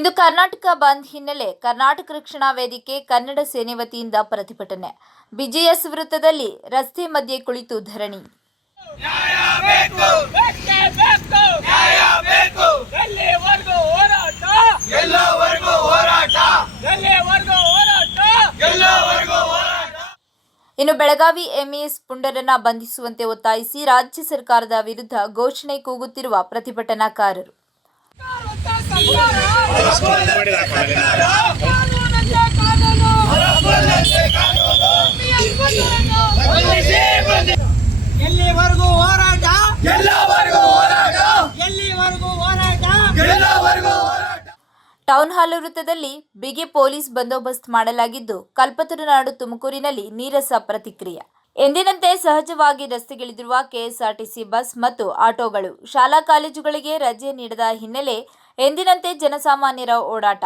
ಇಂದು ಕರ್ನಾಟಕ ಬಂದ್ ಹಿನ್ನೆಲೆ ಕರ್ನಾಟಕ ರಕ್ಷಣಾ ವೇದಿಕೆ ಕನ್ನಡ ಸೇನೆ ವತಿಯಿಂದ ಪ್ರತಿಭಟನೆ. ಬಿಜಿಎಸ್ ವೃತ್ತದಲ್ಲಿ ರಸ್ತೆ ಮಧ್ಯೆ ಕುಳಿತು ಧರಣಿ. ಬೇಕೇ ಬೇಕು ನ್ಯಾಯ ಬೇಕು ಎಲ್ಲಿವರೆಗೂ ಹೋರಾಟ? ಎಲ್ಲವರೆಗೂ ಹೋರಾಟ? ಎಲ್ಲಿವರೆಗೂ ಹೋರಾಟ? ಎಲ್ಲವರೆಗೂ ಹೋರಾಟ? ಇನ್ನು ಬೆಳಗಾವಿ ಎಂಇಎಸ್ ಪುಂಡರನ್ನ ಬಂಧಿಸುವಂತೆ ಒತ್ತಾಯಿಸಿ ರಾಜ್ಯ ಸರ್ಕಾರದ ವಿರುದ್ಧ ಘೋಷಣೆ ಕೂಗುತ್ತಿರುವ ಪ್ರತಿಭಟನಾಕಾರರು. ಎಲ್ಲಿವರೆಗೂ ಹೋರಾಟ? ಎಲ್ಲವರೆಗೂ ಹೋರಾಟ? ಎಲ್ಲಿವರೆಗೂ ಹೋರಾಟ? ಎಲ್ಲವರೆಗೂ ಟೌನ್ ಹಾಲ್ ವೃತ್ತದಲ್ಲಿ ಬಿಗಿ ಪೊಲೀಸ್ ಬಂದೋಬಸ್ತ್ ಮಾಡಲಾಗಿದ್ದು ಕಲ್ಪತರುನಾಡು ತುಮಕೂರಿನಲ್ಲಿ ನೀರಸ ಪ್ರತಿಕ್ರಿಯೆ. ಎಂದಿನಂತೆ ಸಹಜವಾಗಿ ರಸ್ತೆಗಿಳಿದಿರುವ ಕೆಎಸ್ಆರ್ಟಿಸಿ ಬಸ್ ಮತ್ತು ಆಟೋಗಳು ಶಾಲಾ ಕಾಲೇಜುಗಳಿಗೆ ರಜೆ ನೀಡದ ಹಿನ್ನೆಲೆ ಎಂದಿನಂತೆ ಜನಸಾಮಾನ್ಯರ ಓಡಾಟ.